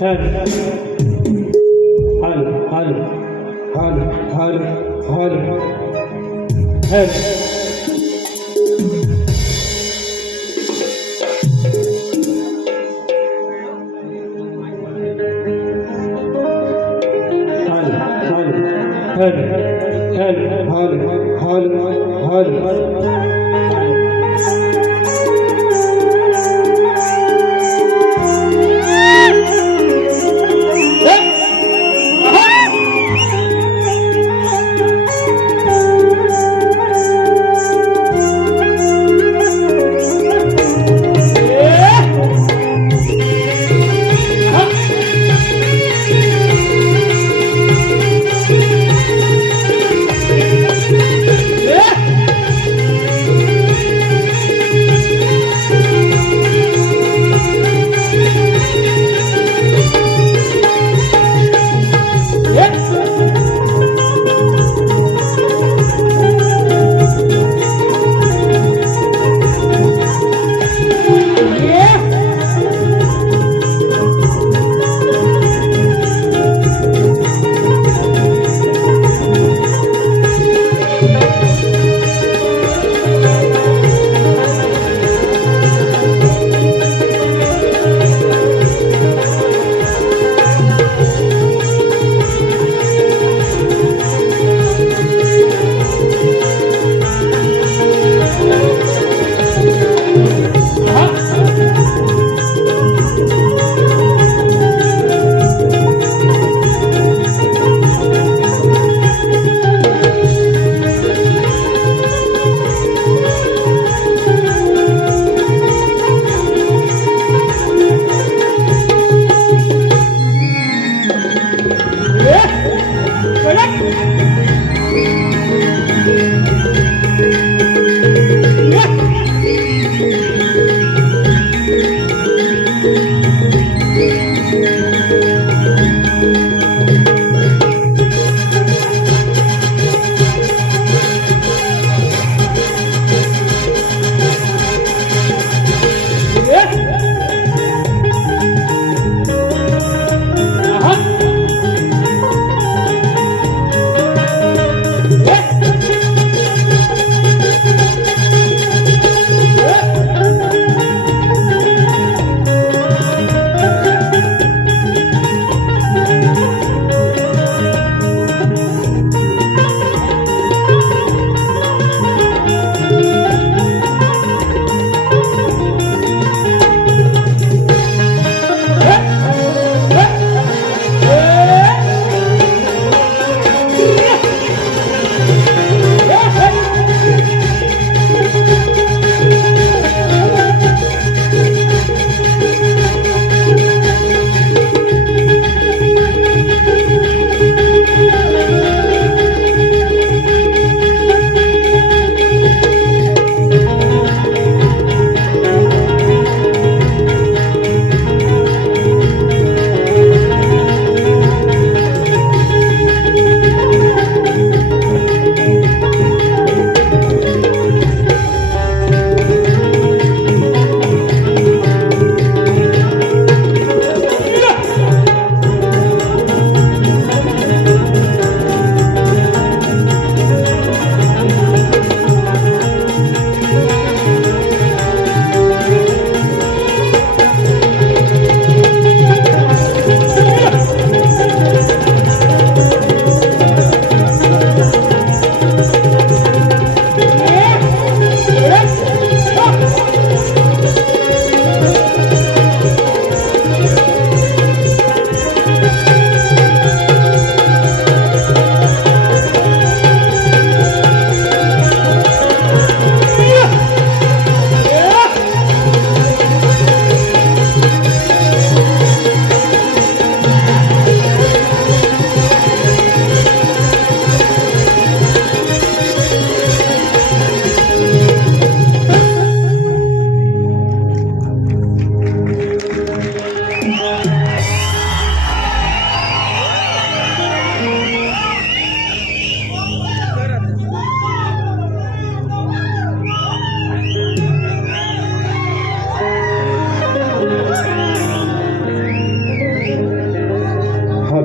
हल हल हल हल हल हल हल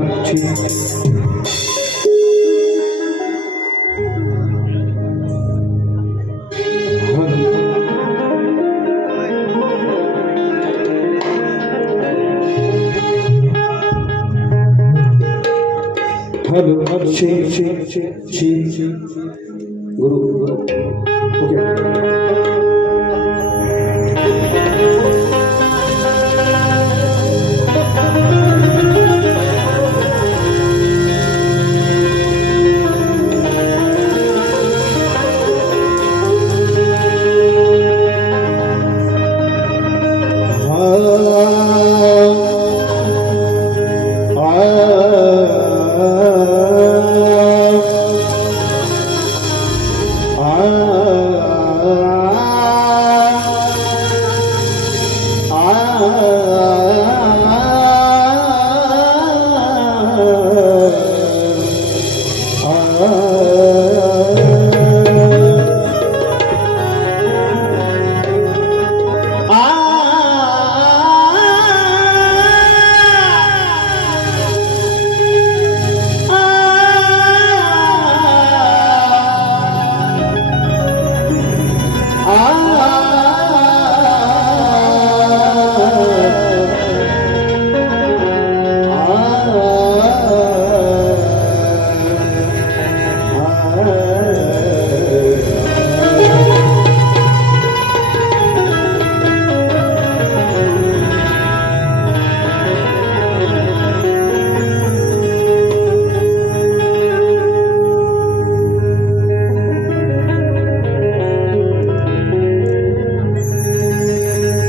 Hello, she, Guru, okay.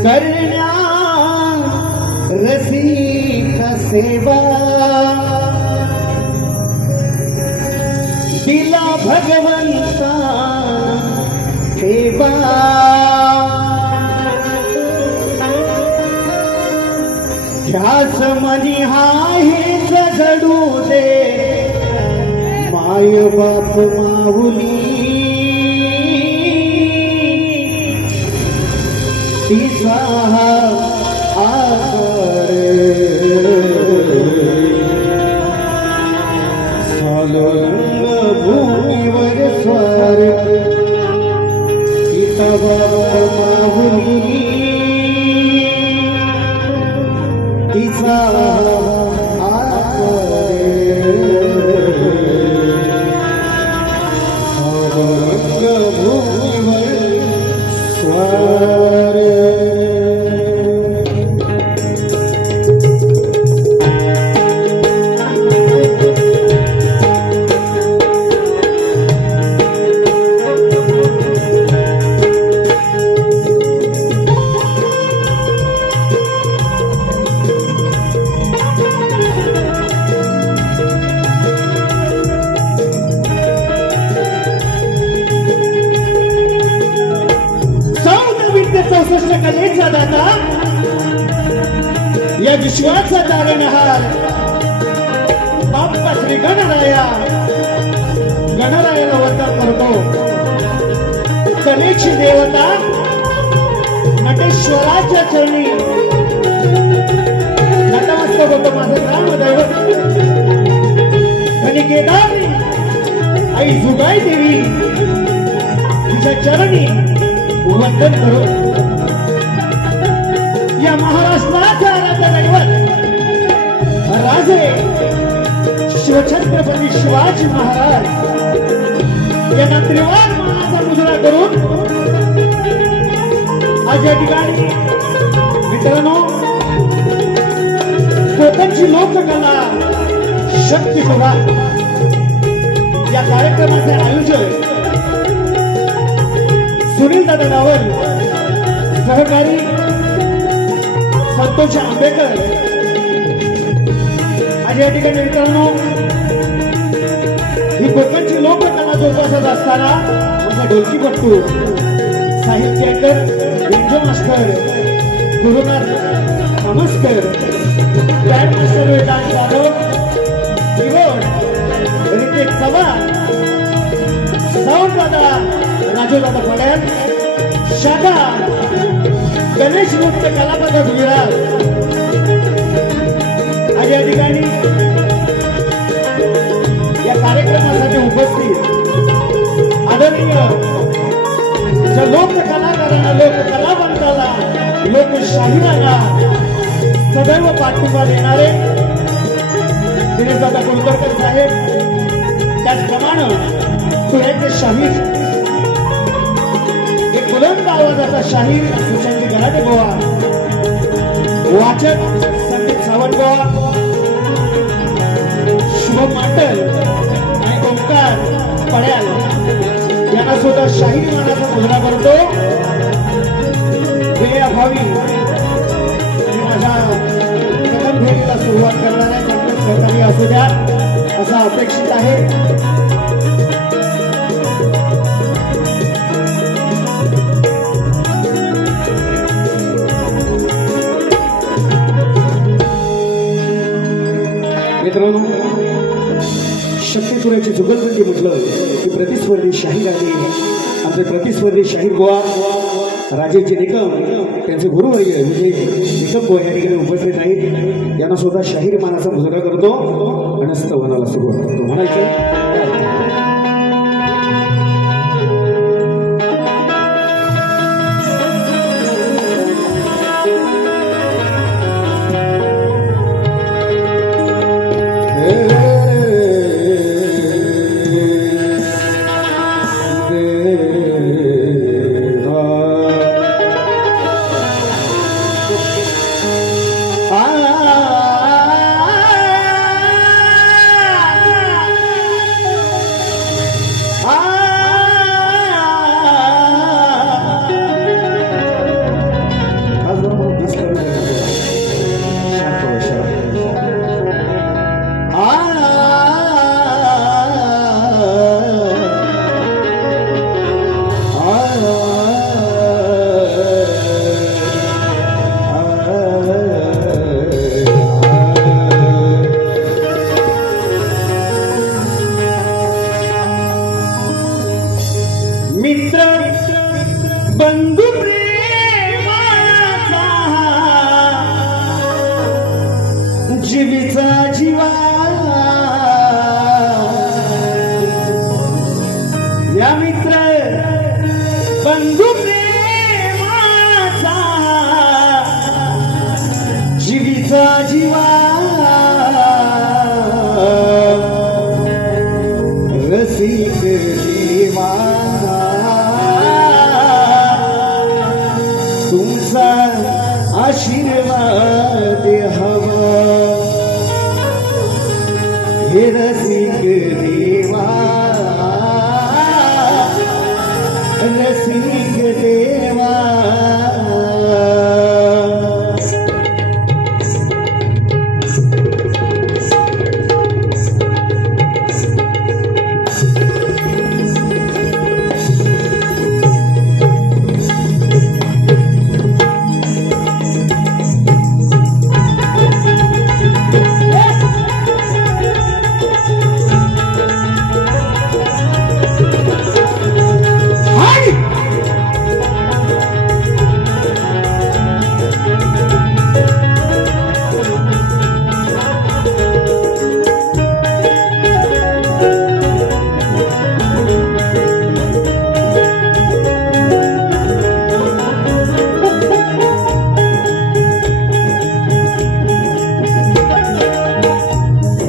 करण्या रसिक सेवा दिला भगवंता ठेवा ध्यास मनी आहे जडू दे माय बाप माऊली तिचा आकार सालंग भूमीवर स्वार सीता माहुली तिचा आकार सालंग भूमीवर स्वार कलेचा दाता या विश्वाचा तारणहार बाप्पा श्री गणरायाला वंदन करतो. कलेची देवता नटेश्वराच्या चरणी नतमस्तक होतो माझं ग्रामदैवत कलिकेदारी आई जुगाई देवी तिच्या चरणी वंदन करो. या महाराष्ट्राचा दैवत राजे शिवछत्रपती शिवाजी महाराज यांना त्रिवार मानाचा मुजरा करून आज या ठिकाणी मित्रांनो कोकणची लोककला शक्ती सभा या कार्यक्रमाचे आयोजन सुनील दादा नावल सहकारी संतोष आंबेकर आज या ठिकाणी मित्रांनो ही कोकणची लोककला जोपासत असताना माझा ढोलकीपट्टू साहित्यकर व्यंजो मास्टर गुरुनाथ नमस्कर band master Vedant Jadhav keyboard Ritesh Chavan sound दादा राजू दादा पड्याल शाखा गणेश नृत्य कलापद विराज आज या ठिकाणी पाठिंबा देणारे दिनेश दादा कुलकर्णी साहेब, त्याचप्रमाणे पुण्याचे शाहीर, एक बुलंद आवाजाचा शाहीर सुशांत गराटे गोवा, वाचक संदीप सावंत गोवा, शुभम माटल आणि ओंकार पड्याल यांना सुद्धा शाहीर मानाचा मुजरा करतो. वेळाभावी माझ्या प्रथम फेरीला सुरुवात करणार आहे, चांगलं सहकार्य असू द्या असं अपेक्षित आहे. मित्रांनो, शक्तीसुराची जुगलबंदी म्हटलं की प्रतिस्पर्धी शाहीर आहे. आमचे प्रतिस्पर्धी शाहीर बुवा राजेशजी निकम, त्यांचे गुरुवर्य विजय निकम बुवा या ठिकाणी उपस्थित आहेत. यांना सुद्धा शाहीर मानाचा मुजरा करतो आणि स्तवनाला सुरुवात करतो. म्हणायचं मित्र बंधू प्रेमाचा जीवीचा जीवा, या मित्र बंधू प्रेमाचा जीवीचा जीवा, रसिक जीवा तुमचा आशीर्वाद हवा, हे रसिक देवा, रसिक देवा.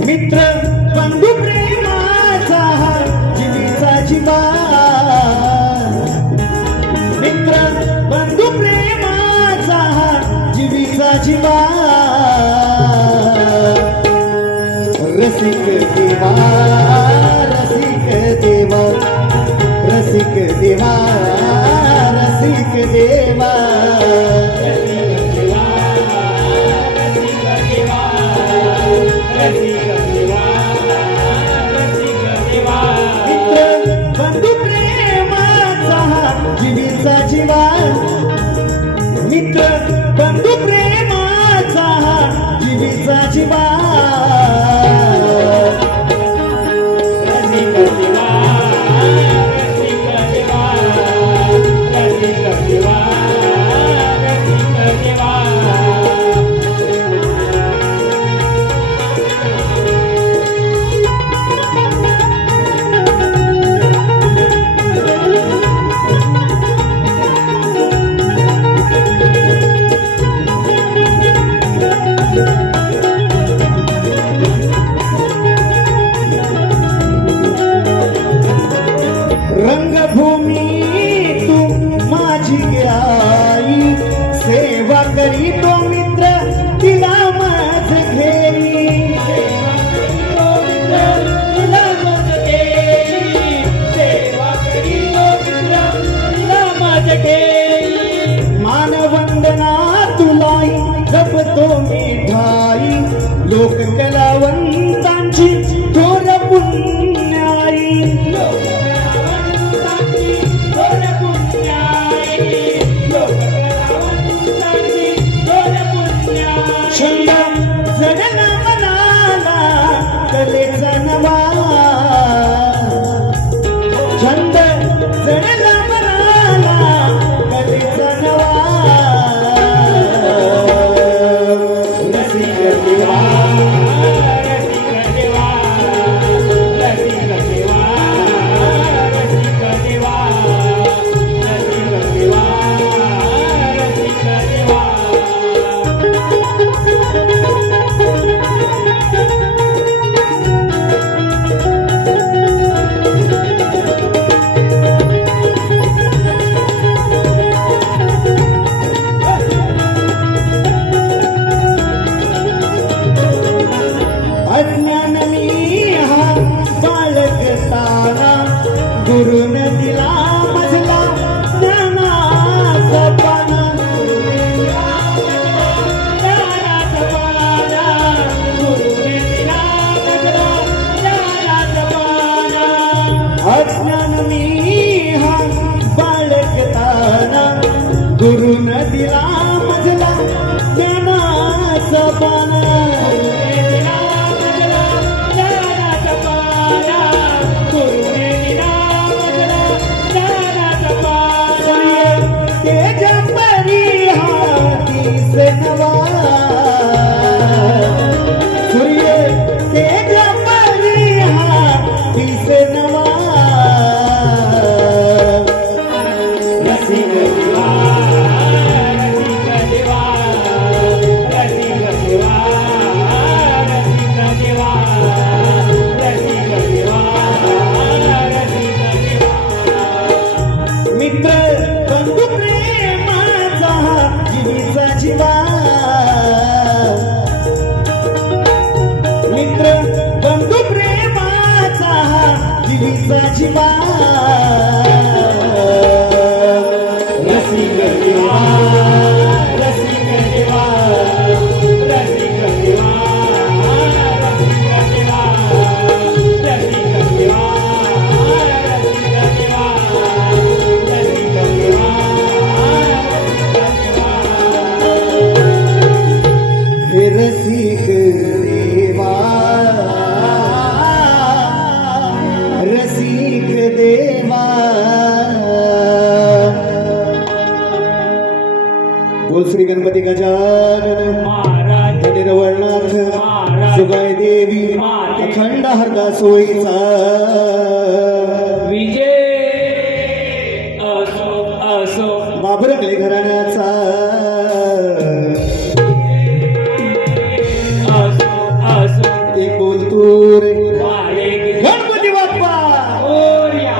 मित्र बंधू प्रेमाचा जीवीचा जीवा, मित्र बंधू प्रेमाचा जीवीचा जीवा, रसिक देवा, रसिक देवा, रसिक देवा, रसिक देवा, बंधू प्रेमाचा जीवीचा जीवा, मित्र बंधू प्रेमाचा जीवीचा जीवा, रसिक देवा, रसिक देवा, रसिक देवा, रसिक कलेचा नवा छंद जडला मनाला कलेचा नवा रसिक देवा अज्ञान मी हा बाळगताना गुरुन दिला मजला ज्ञानाचा पाना अज्ञान मी हा बाळगताना गुरुन दिला मजला ज्ञानाचा पाना सूर्य तेज परिहा दिस नवा रसिक देवा मित्र बंधू प्रेमाचा जीवीचा जीवा मित्र बंधू प्रेमाचा जीवीचा जीवा रसिक देवा रसिक देवा रसिक देवा रसिक देवा हे रसिक देवा रसिक देवा बोल श्री गणपती गजानन महाराज निर्वळनाथ महाराज सुगाय देवी अखंड हरदा सोयीचा विजय असो असो बाबरकले घराण्याचा असो असो एक बोलतो रे वारे गणपती बाप्पा ओरिया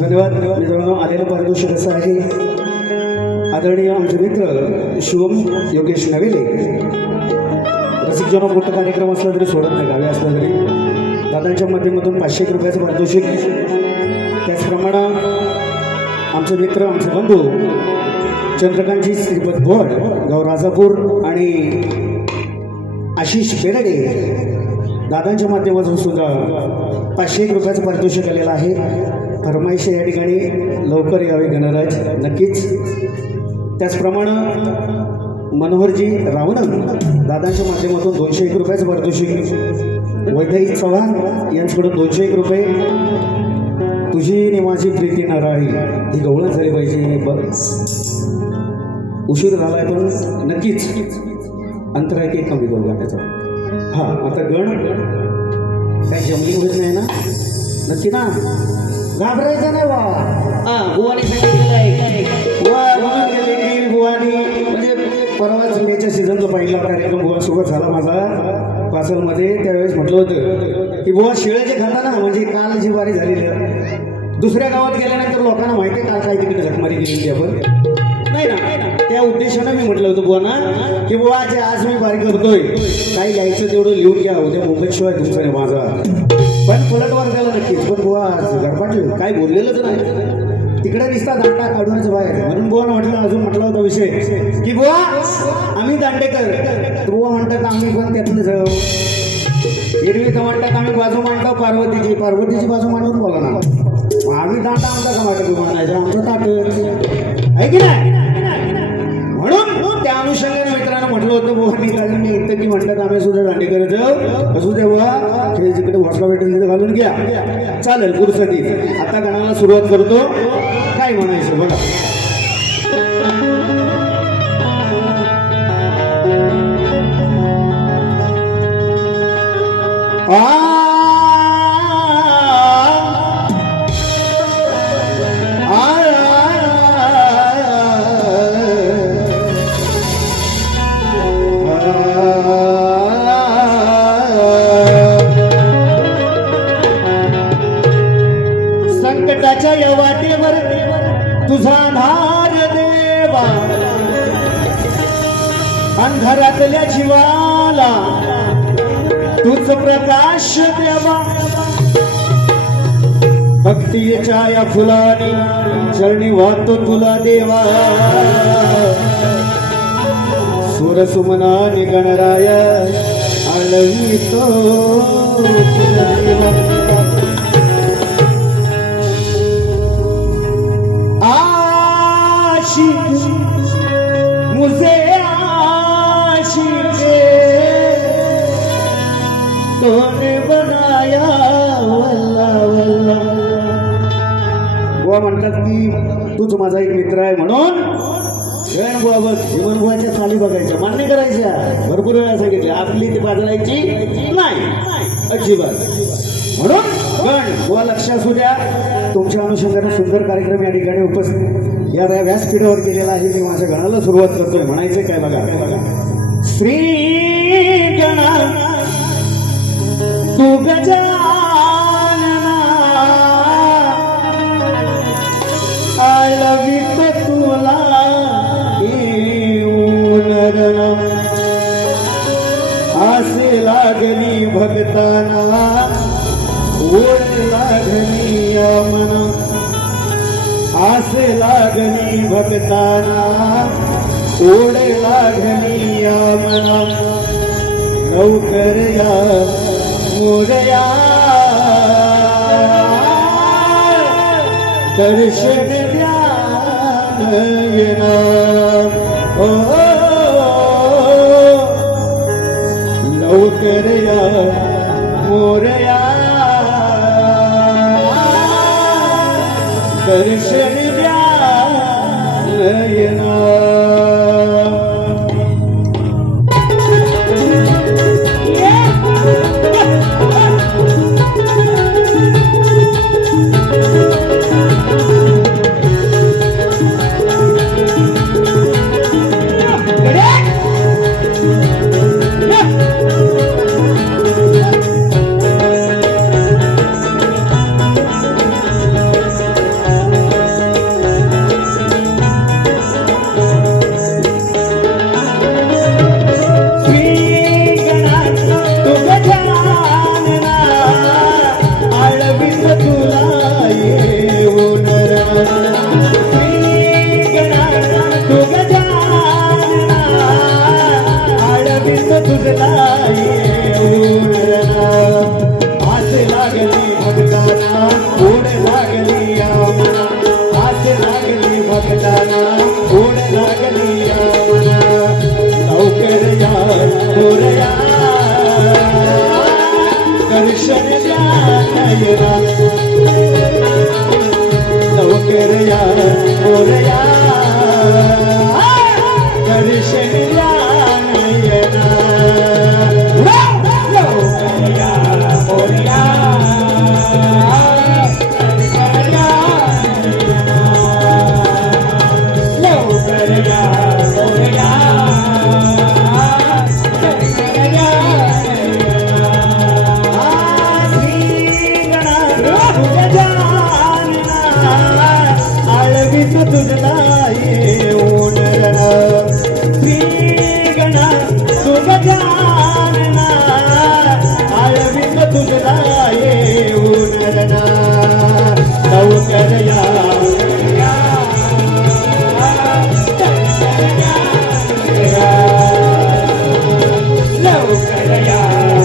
धन्यवाद मित्रांनो. आलेलं पारितोषिक असं आहे. आदरणीय आमचे मित्र शिवम योगेश नवेले रसिक जेव्हा मोठा कार्यक्रम असला तरी सोडत नाही, गावी असला तरी दादांच्या माध्यमातून 500 रुपयाचं पारितोषिक. त्याचप्रमाणे आमचे मित्र आमचे बंधू चंद्रकांतजी श्रीपद भोड गाव राजापूर आणि आशिष बेरडे दादांच्या माध्यमातून सुद्धा 501 रुपयाचं पारितोषिक आलेलं आहे. फरमाईश या ठिकाणी लवकर यावे गणराज नक्कीच. त्याचप्रमाणे मनोहरजी रावणन दादांच्या माध्यमातून 201 रुपयाचं पारितोषिक. वैद्यई चव्हाण यांच्याकडून 201 रुपये. तुझी आणि माझी प्रीती नाराळी ही गवळण झाली पाहिजे. उशीर झालाय पण नक्कीच अंतर आहे की कमी करू गाण्याचा. हां आता गण काय जमली होत नाही ना? नक्की ना? घाबरायचं नाही बा. हां बुवानी सांगितलेलं आहे. बुवा म्हणून गेले की बुवानी म्हणजे परवाच मेच्या सीझनचा पहिला कार्यक्रम बुवासोबत झाला माझा पासलमध्ये. त्यावेळेस म्हटलं होतं की बुवा शिळेचे खाता ना म्हणजे काल जी वारी झालेली आहे. दुसऱ्या गावात गेल्यानंतर लोकांना माहिती आहे काल काय तिकडे झकमारी गेली आपण नाही ना. त्या उद्देशानं मी म्हटलं होतं बुवाना की बुवा जे आज मी बारी करतोय काही लिहायचं तेवढं लिहून घ्या. उद्या मुंबईत शिवाय तुमचा नाही माझा. पण पलटवार त्याला नक्कीच. पण बुवा गरपाटलं काय बोललेलंच नाही. तिकडे दिसता दांडा काढूनच बाहेर. म्हणून बुवानं म्हटलं अजून म्हटला होता विषय की बुवा आम्ही दांडेकर. बुवा म्हणतात आम्ही पण त्यातलं जाऊ. एरवी तर म्हणतात आम्ही बाजू मांडतो पार्वतीची बाजू मांडून बोला ना. आम्ही दांडा आमचा का वाटत म्हणायचं आमचं ताट आहे की नाही. म्हणून त्या अनुषंगाने मित्रांनो म्हटलं होतं बुवा निघालं नाही इथं की म्हणतात आम्ही सुद्धा दांडेकर जाऊ असू तेव्हा खेळ जिकडे वॉसला भेटेल तिथे घालून घ्या. चालेल पुढसाठी आता गाण्याला सुरुवात करतो. काय म्हणायचं बघा. संकटाच्या या वाटेवर तुझा धार देवा. अंधारातल्या जीवाला तुझ प्रकाश देवा. भक्तीच्या या फुलानी चरणी वाहतो तुला देवा. सुरसुमनाने गणराय आळवितो तुला देवा. आशिक मुझे आशिक तूने बनाया वल्ला वल्ला. बुवा म्हणतात की तूच माझा एक मित्र आहे म्हणून गण बुवा बघ जीवन बुवाच्या चाली बघायच्या मान्य करायच्या. भरपूर वेळा सांगितलं आपली ती बाजलायची नाही अजिबात. म्हणून गण बुवा लक्ष असू द्या. तुमच्या अनुषंगाने सुंदर कार्यक्रम या ठिकाणी उपस्थित या व्यासपीठावर केलेला आहे. मी माझ्या गणाला सुरुवात करतोय. म्हणायचं काय बघा. श्री गणा तू गजानना आय लव्ह यू तुला येऊन आसे लागली भक्ताना ओढ लागली मना. आसे लागली भक्ताना ओढ लागली मना. लवकर या मोरया दर्शन द्या नयना. लवकर या मोरया दर्शन द्या नयना. मोरया दर्शन द्या नयना लवकर या मोरया दर्शन द्या नयना लवकर या मोरया लवकर या मोरया तुझला येऊन श्री गणा तुझ जानना आळवीत तुझला येऊन लवकर या लवकर या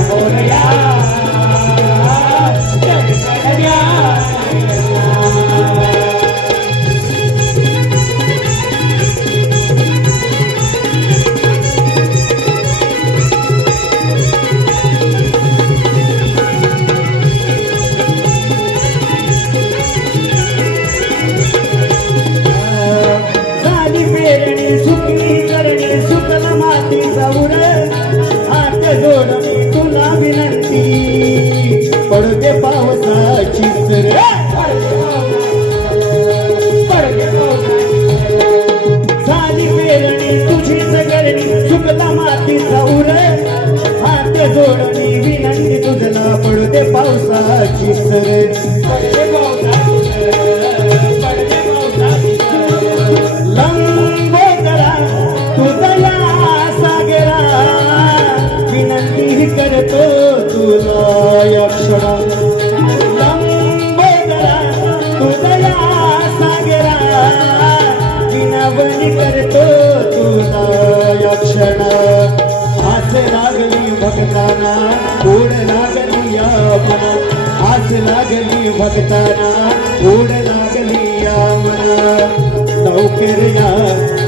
मोरया तुला विनंती पडते पावसाची सर झाली पेरणी तुझी सगळी सुकला मातीचा उर हात जोडणी विनंती तुझला पडते पावसाची सर लंबोदरा तुझया सागरा विनंती करतो तुला या क्षणा लंबोदरा तुझया सागरा विनवणी करतो तुला या क्षणा आस लागली भक्ताना ओढ लागली या मना आस लागली भक्ताना ओढ लागली या मना लवकर या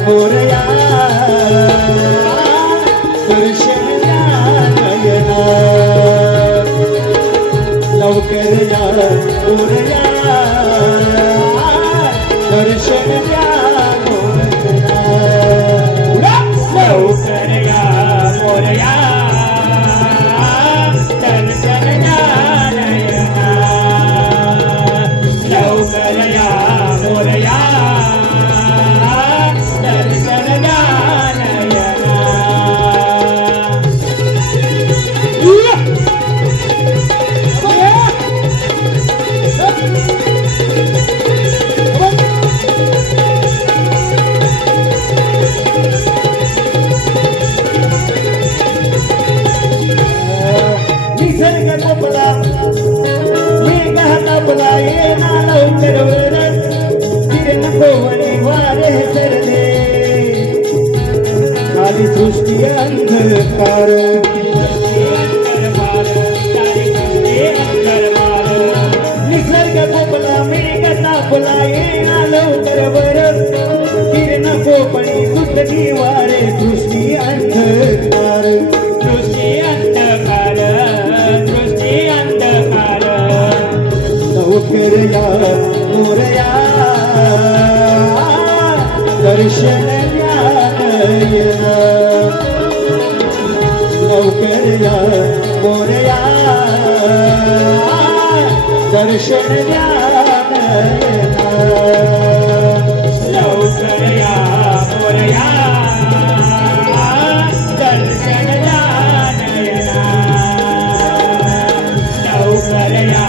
मोरया दर्शन द्या नयना लवकर या मोरया दर्शन द्या मोरया लवकर या मोरया दर्शन द्या नयना लवकर या मोरया दर्शन द्या नयना निसर्ग कोपला मेघ तापला येना लवकर वर किरण कोवणी वारे सरले खाली सृष्टी अंधकार निसर्ग कोपला मेघ तापला येना लवकर वर किरण कोपणी सुटली वारे सृष्टी अंधकार सृष्टी अंधकार सृष्टी अंधकार लवकर या मोरया दर्शन द्या नयना लवकर या मोरया दर्शन द्या नयना लवकर या मोरया दर्शन द्या नयना लवकर या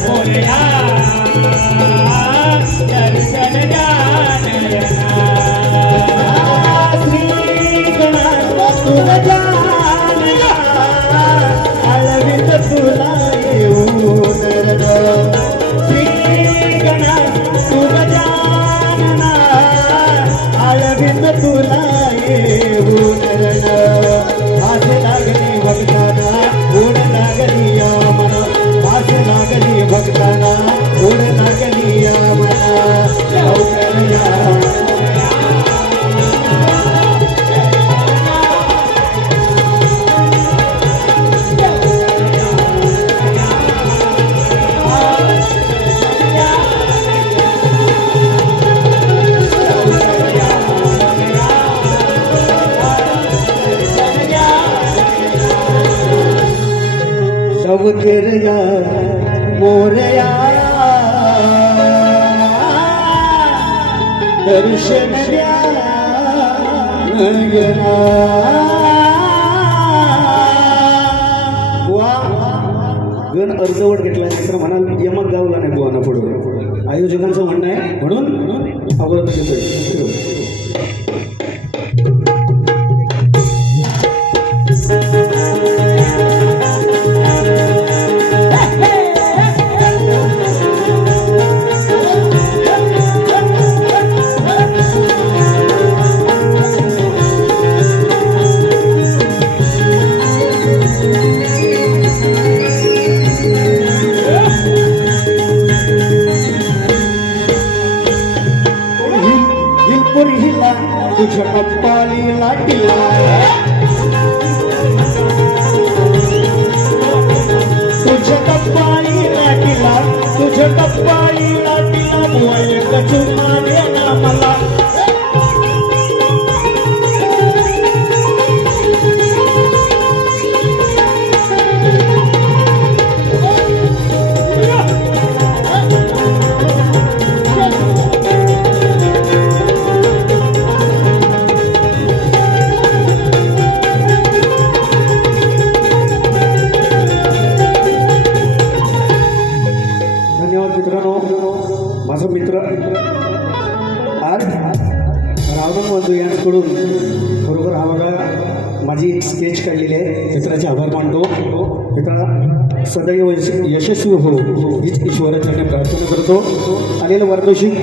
मोरया दर्शन द्या नयना श्री गणा तुझ जानना आळवीत तुला येऊन श्री गणा तुझ अवकेरया मोरया दर्शन द्या नयना बुवा गण अर्धवट घेतला तर म्हणाल यमक गावला नाही बुवाना पुढे आयोजकांचं म्हणणं आहे म्हणून अवरोध घेतोय हिला तुझ्या कप्पाली लाटीला तुझ्या कप्पाली लाटीला तुझ्या कप्पाली लाटीला बुवा एक चुम्मा दे ना मला माझा मित्र आज रावण बंधू यांच्याकडून बरोबर हा बघा माझी एक स्केच काढलेली आहे मित्राचे आभार मानतो मित्रा सदैव यशस्वी हो हीच ईश्वराच्याने प्रार्थना करतो आलेलं वार्षिक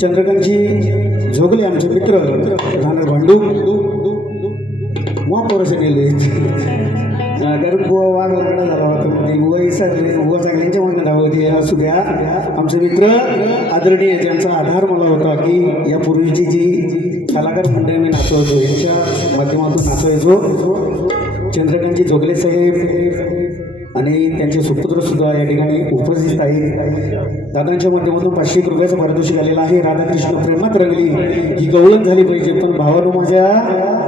चंद्रकांतजी झोगले आमचे मित्र राहणार भांडू महापौराचे गेले कारण बुवा वाघ लग्न झाला होता बुवा इसरले बुवा चांगल्यांच्या मागणं धावं होती असू द्या आमचे मित्र आदरणीय ज्यांचा आधार मला होता की यापूर्वीची जी कलाकार मंडळी मी नाचवतो यांच्या माध्यमातून नाचवायचो चंद्रकांतजी जोगले साहेब आणि त्यांचे सुपुत्रसुद्धा या ठिकाणी उपस्थित आहेत दादांच्या माध्यमातून 500 रुपयाचं पारितोषिक आलेलं आहे राधाकृष्ण प्रेमात रंगली ही गवळण झाली पाहिजे पण भावानं माझ्या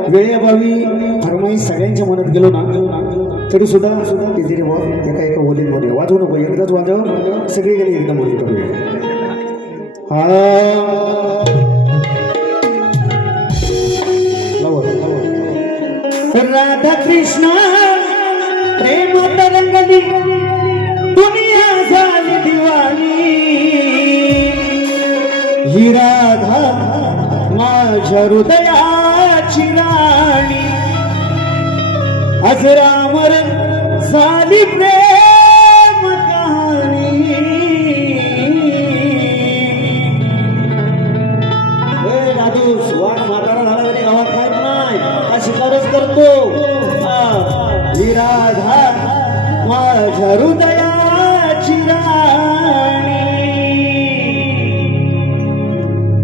वेळेअभावी फरमाईश सगळ्यांच्या मनात गेलो ना तरी सुद्धा किती रे भाऊ एका ओलीत मध्ये वाजवू नको एकदाच वाजव सगळे गेले एकदम ओली करूया राधा कृष्ण प्रेम तरंगली दुनिया झाली दिवाणी ही राधा माझ्या हृदयाची राणी अजरामर झाली प्रेम कहाणी राधू सुवास म्हातारा झाला तरी गावात खात नाही हा शिकारच करतो ही राधा माझ्या हृदयाची राणी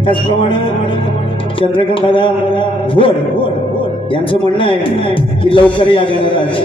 त्याचप्रमाणे चंद्रकांत दादा भोड यांचं म्हणणं आहे की लवकर या गणराज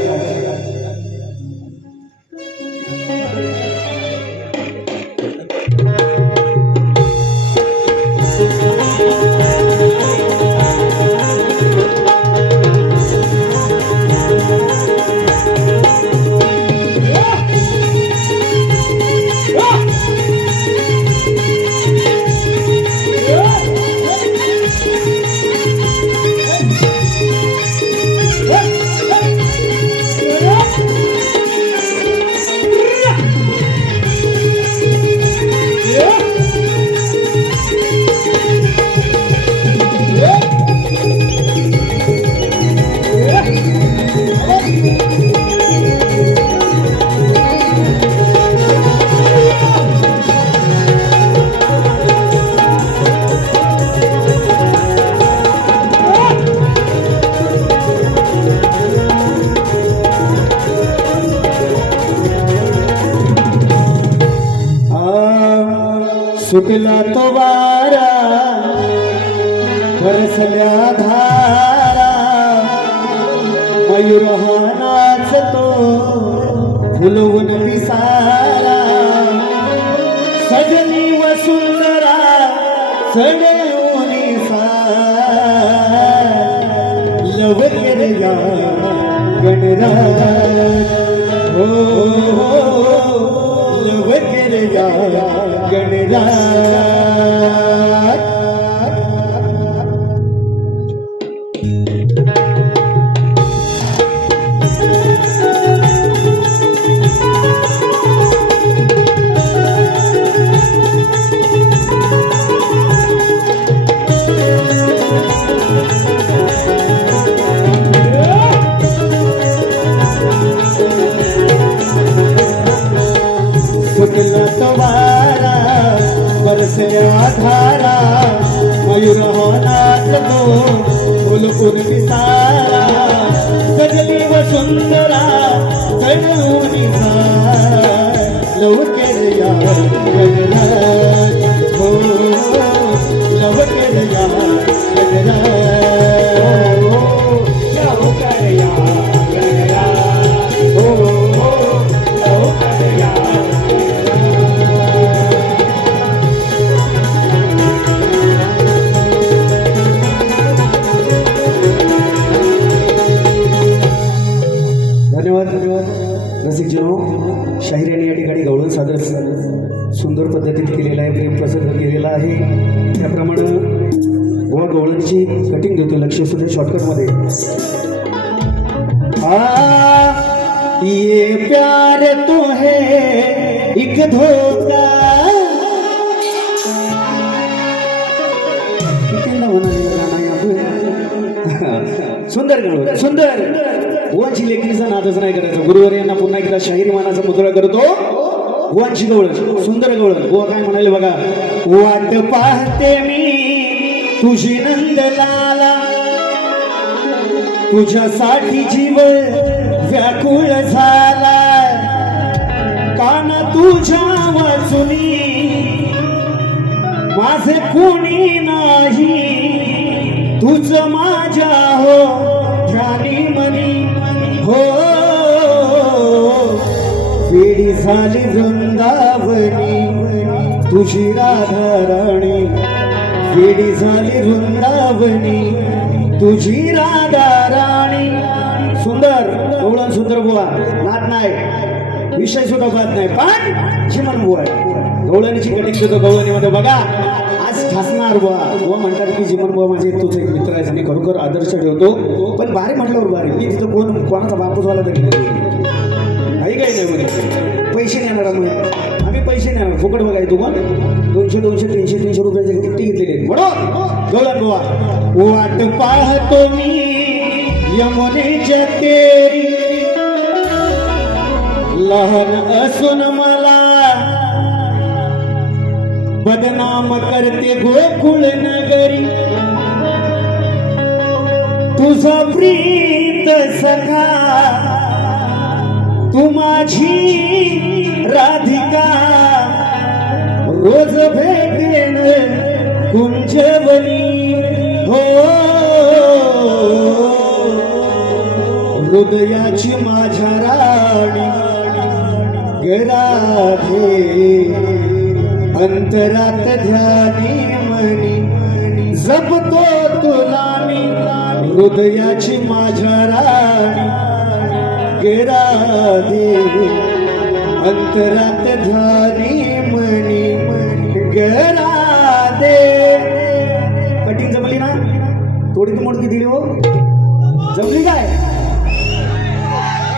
सुटला तो वारा बरसल्या धारा मयूर हा नाचतो फुलवून पिसारा सजनी वसुंधरा चढवून सा लवकर या गण गणराज हो लव केर या गणराज फुटला तो वारा बरसल्या धारा मयूर होणार तो फुलकुन विसारा सजली व सुंदरा चढून लवकर या गणराज हो लवकर या गणराज लवकर या गणराज हो लवकर या धन्यवाद रसिक जीनो शाहीर यांनी या ठिकाणी गवळण सादर सुंदर पद्धतीने केलेला आहे प्रेम प्रसंग केलेला आहे त्याप्रमाणे व गवळणची कटिंग देतो लक्ष सुद्धा शॉर्टकटमध्ये ये प्यार तो है एक धोका किती म्हणाले सुंदर गाणं सुंदर बुवांची लेखणीचा नादच नाही करायचा गुरुवर यांना पुन्हा एकदा शाहीर मानाचा मुद्रा करतो बुवांची गवळण सुंदर गवळण बुवा काय म्हणाले बघा वाट पाहते मी तुझी नंदलाला तुझ्यासाठी जीव व्याकुळ झाला कान तुझ्या वाचुनी माझे कोणी नाही तुझ माझ्या हो ध्यानी मनी हो वेडी झाली वृंदावनी तुझी राधा राणी वेडी झाली वृंदावनी तुझी राधा राणी सुंदर गवळण सुंदर बुवा नात नाही विषय सुद्धा बात नाही पण जीवन बुवा गवळणीची कटिंग देतो गवळणीमध्ये बघा आज ठासणार बुवा म्हणतात की जीवन बुवा माझे तुझे एक मित्र आहे मी खरोखर आदर्श ठेवतो पण भारी म्हटल्यावर भारी मी तिथं कोणाचा बापूसवाला तरी काही काही नाही म्हणजे पैसे नेणार मग आम्ही पैसे नेणार फुकट बघाय तू पण 200 300 रुपयाचे किती घेतलेले म्हणून गवळण बुवा वाट पाहतो मी यमुनेच्या तेरी लहान असून मला बदनाम करते गोकुळ नगरी तुझा प्रीत सखा तू माझी राधिका रोज भेटेन कुंजवनी हो हृदयाची माझ्या राणी गराधे अंतरात ध्यानी मनी जपतो तुला मी हृदयाची माझ्या राणी गराधे अंतरात ध्यानी मनी गराधे कटिंग जमली ना थोडी मोडकी दिली हो जमली काय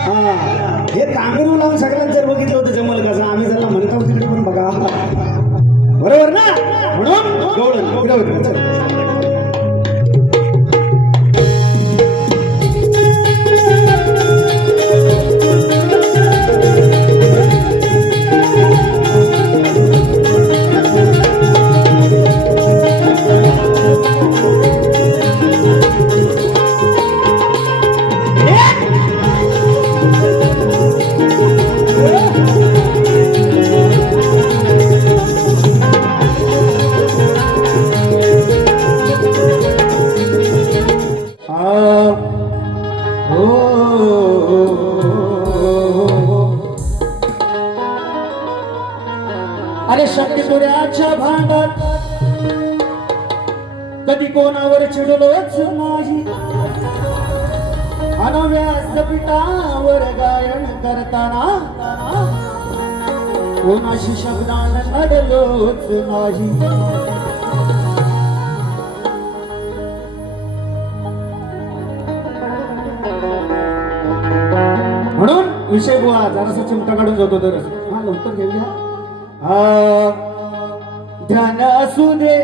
हा हे कांगरू लावून सगळ्यांना जर बघितलं होतं जमल कसं आम्ही जर म्हणतो तिकडे पण बघा बरोबर ना म्हणून गवळण पुढे चल अरे शक्तीपुऱ्याच्या भांडात कधी कोणावर चिडलोच नाही अन व्यासपीठावर गायन करताना कोणाशी शब्दानं लढलोच नाही. म्हणून विषय बुवा जरासा चिमटा काढून जातो तर हा लवकर घेऊया. ध्यान असू दे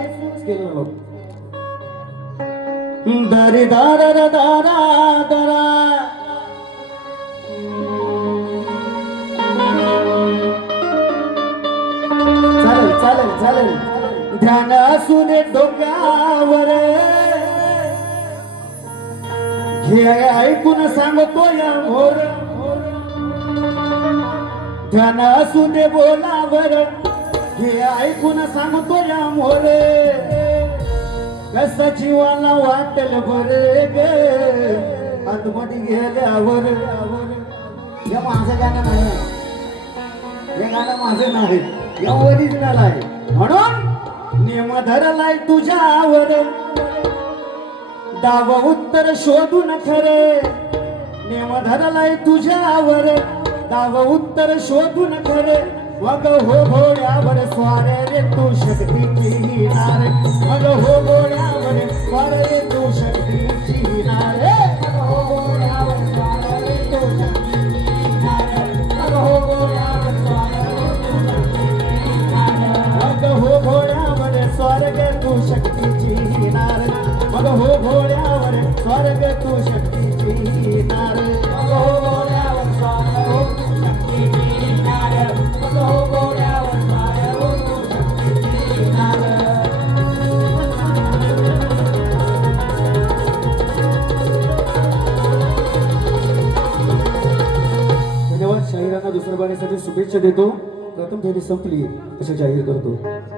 दरी दारा दारा दारा चालेल चालेल चालेल. ध्यान असू दे डोक्यावर हे ऐकून सांगतो या मोर. ध्यान असू दे बोलावर हे ऐकून सांगतो या मोर. कस जीवाला वाटेल बरे ग आतमध्ये गेल्यावर. हे माझं गाणं नाही, हे गाणं माझं नाही, हे ओरिजिनल आहे. म्हणून नियम धरलाय तुझ्यावर दाव उत्तर शोधून खरे. नियम धरलाय तुझ्यावर दाव उत्तर शोधून खरे. मग हो घोड्यावर स्वार रे तू शक्तीची नार. मग हो घोड्यावर स्वार रे तू शक्तीची नार. मग हो घोड्यावर स्वार रे तू शक्तीची नार. मग हो घोड्यावर स्वार रे तू शक्तीची नार. मग हो घोड्यावर स्वर्ग तू शक्तीची नार. मग हो घोड्यावर स्वर्ग तू शक्तीची नार. मग हो घोड्यावर स्वार तू शक्तीची नार. मग हो घोड्यावर स्वार तू शक्तीची नार. धन्यवाद. शाहिरांना दुसऱ्या बाणीसाठी शुभेच्छा देतो. प्रथम फेरी संपली असं जाहीर करतो.